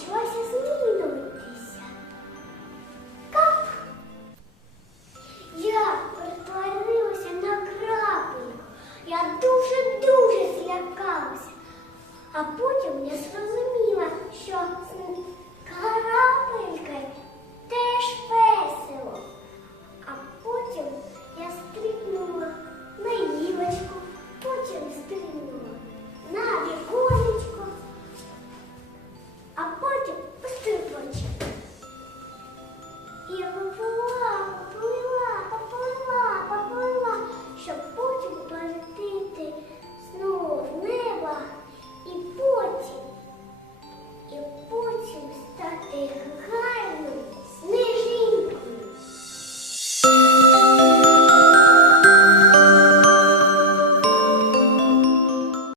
почалося змінюватися. Кап! Я перетворилася на крапельку. Я дуже-дуже злякалася, а потім я зрозуміла, що з крапелькою теж весело. А потім я стрибнула на гілочку, потім стрибнула.